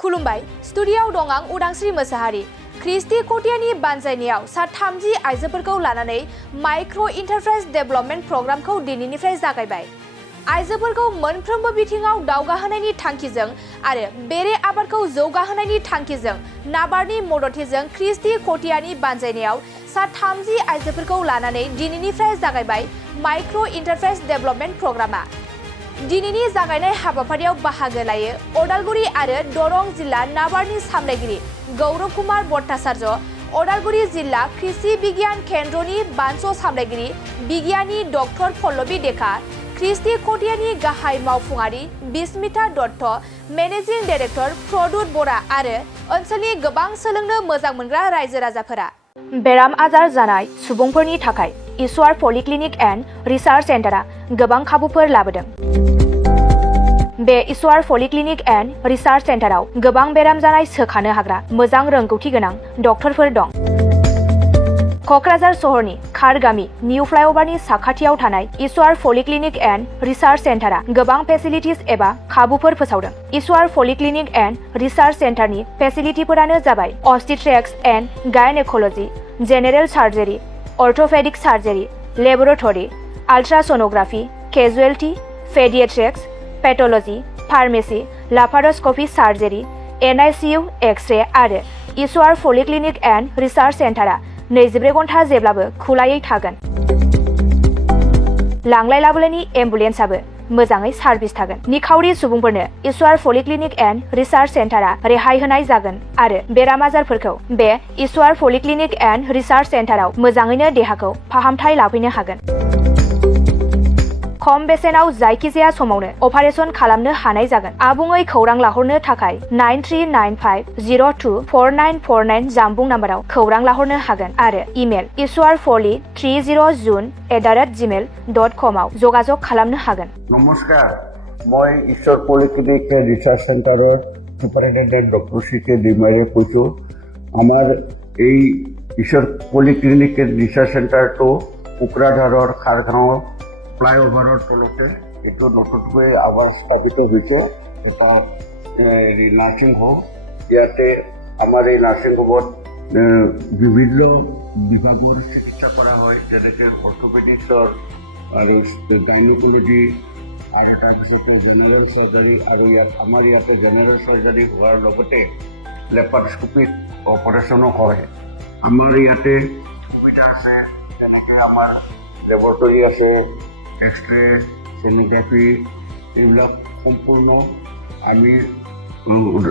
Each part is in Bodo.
खुलुमबाय स्टुडिय'आव दं आं उदांस्रि मोसाहारि। ख्रिस्टि कटियानि बानजायनायाव सा 30 आइजोफोरखौ लानानै माइक्र' इन्टारप्राइज डेभेलपमेन्ट प्रग्रामखौ दिनैनिफ्राय जागायबाय। आइजोफोरखौ मोनफ्रोमबो बिथिङाव दावगाहोनायनि थांखिजों आरो बेरे आबादखौ जौगाहोनायनि थांखिजों नाबार्डनि मददथिजों ख्रिस्टि कटियानि बानजायनायाव सा 30 आइजोफोरखौ लानानै दिनैनिफ्राय जागायबाय माइक्र' इन्टारप्राइज डेभेलपमेन्ट प्रग्रामा। दिनैनि जागायनाय हाबाफारियाव बाहागो लायो अदालगुरि आरो दरं जिल्ला नाबार्डनि सामलायगिरि गौरब कुमार भट्टाचार्य, अदालगुरि जिल्ला कृषि बिगियान केन्द्रनि बानस सामलायगिरि बिगियानि डक्टर पल्लबी डेका, ख्रिस्टि कटियानि गाहाय मावफुंआरि बिस्मिता दत्त, मेनेजिं डाइरेक्टर प्रदुत बरा आरो ओनसोलनि गोबां सोलोंनो मोजां मोनग्रा रायजो राजाफोरा। बेराम आजार जानाय सुबुंफोरनि थाखाय इसवार पलिक्लिनिक एन्ड रिसार्च सेन्टारा गोबां खाबुफोर लाबोदों। बे इसवार पलिक्लिनिक एन्ड रिसार्च सेन्टाराव गोबां बेराम जानाय सोखानो हाग्रा मोजां रोंगौथि गोनां डक्टरफोर दं। क'क्राझार सहरनि खारगामि निउ फ्लाइअभारनि साखाथियाव थानाय इसवार पलिक्लिनिक एन्ड रिसार्च सेन्टारा गोबां फेसिलिटिज एबा खाबुफोर फोसावदों। इसवार पलिक्लिनिक एन्ड रिसार्च सेन्टारनि फेसिलिटिफोरानो जाबाय obstetrics and gynaecology, general surgery, orthopaedic surgery, laboratory, ultrasonography, casualty, paediatrics, pathology, pharmacy, laparoscopy surgery, NICU, x-ray आरो इसवार पलिक्लिनिक एन्ड रिसार्च सेन्टारा 24 घन्टा जेब्लाबो खुलायै थागोन। लांलाय लाबोलायनि एम्बुलेन्सआबो मोजाङै सार्भिस थागोन। निखावरि सुबुंफोरनो इसवार पलिक्लिनिक एन्ड रिसार्च सेन्टारा रेहाय होनाय जागोन आरो बेराम आजारफोरखौ बे इसवार पलिक्लिनिक एन्ड रिसार्च सेन्टाराव मोजाङैनो देहाखौ फाहामथाय लाफैनो हागोन। खम बेसेनाव जायखिजाया समावनो अपारेशन खालामनो हानाय जागोन। आबुङै खौरां लाहरनो थाखाय 9395024949 जानबुं नाम्बाराव खौरां लाहरनो हागोन आरो इमेल iswarpoli30june@gmail.com आव जगाजग खालामनो हागोन। नमस्कार, মই ঈশ্বৰ পলিক্লিনিক ৰিচাৰ্চ চেণ্টাৰৰ সুপাৰিনটেণ্ডেণ্ট ডক্টৰ CK ডিমাৰে কৈছোঁ। আমাৰ এই ঈশ্বৰ পলিক্লিনিক ৰিচাৰ্চ চেণ্টাৰটো কোকৰাঝাৰৰ খাৰগাঁও ফ্লাইঅভাৰৰ তলতে এইটো নতুনকৈ আৱাজ স্থাপিত হৈছে। এটা নাৰ্ছিং হোম, ইয়াতে আমাৰ এই নাৰ্ছিং হোমত বিভিন্ন বিভাগৰ চিকিৎসা কৰা হয়, যেনেকৈ অৰ্থ'পেডিক্সৰ আৰু গাইনক'লজি আৰু তাৰপিছতে জেনেৰেল চাৰ্জাৰী, আৰু আমাৰ ইয়াতে জেনেৰেল চাৰ্জাৰী হোৱাৰ লগতে লেপাৰস্কোপিক অপাৰেশ্যনো হয়। আমাৰ ইয়াতে সুবিধা আছে, যেনেকৈ আমাৰ লেবৰেটৰী আছে, এক্স-ৰে, ছ'ন'গ্ৰাফি, এইবিলাক সম্পূৰ্ণ আমি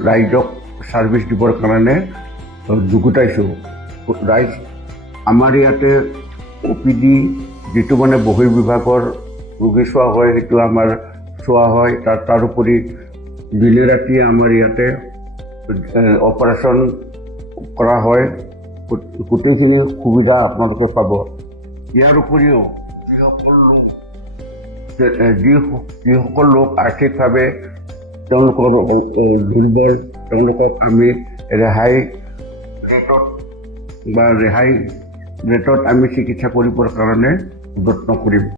ৰাইজক ছাৰ্ভিচ দিবৰ কাৰণে যুগুতাইছোঁ। ৰাইজ আমাৰ ইয়াতে OPD যিটো মানে বহিৰ্বিভাগৰ ৰোগী চোৱা হয়, সেইটো আমাৰ চোৱা হয়। তাৰোপৰি দিনে ৰাতিয়ে আমাৰ ইয়াতে অপাৰেশ্যন কৰা হয়। গোটেইখিনি সুবিধা আপোনালোকে পাব। ইয়াৰ উপৰিও যিসকল লোক আৰ্থিকভাৱে তেওঁলোকৰ দুৰ্বল, তেওঁলোকক আমি ৰেহাই ৰেটত আমি চিকিৎসা কৰিবৰ কাৰণে যত্ন কৰিম।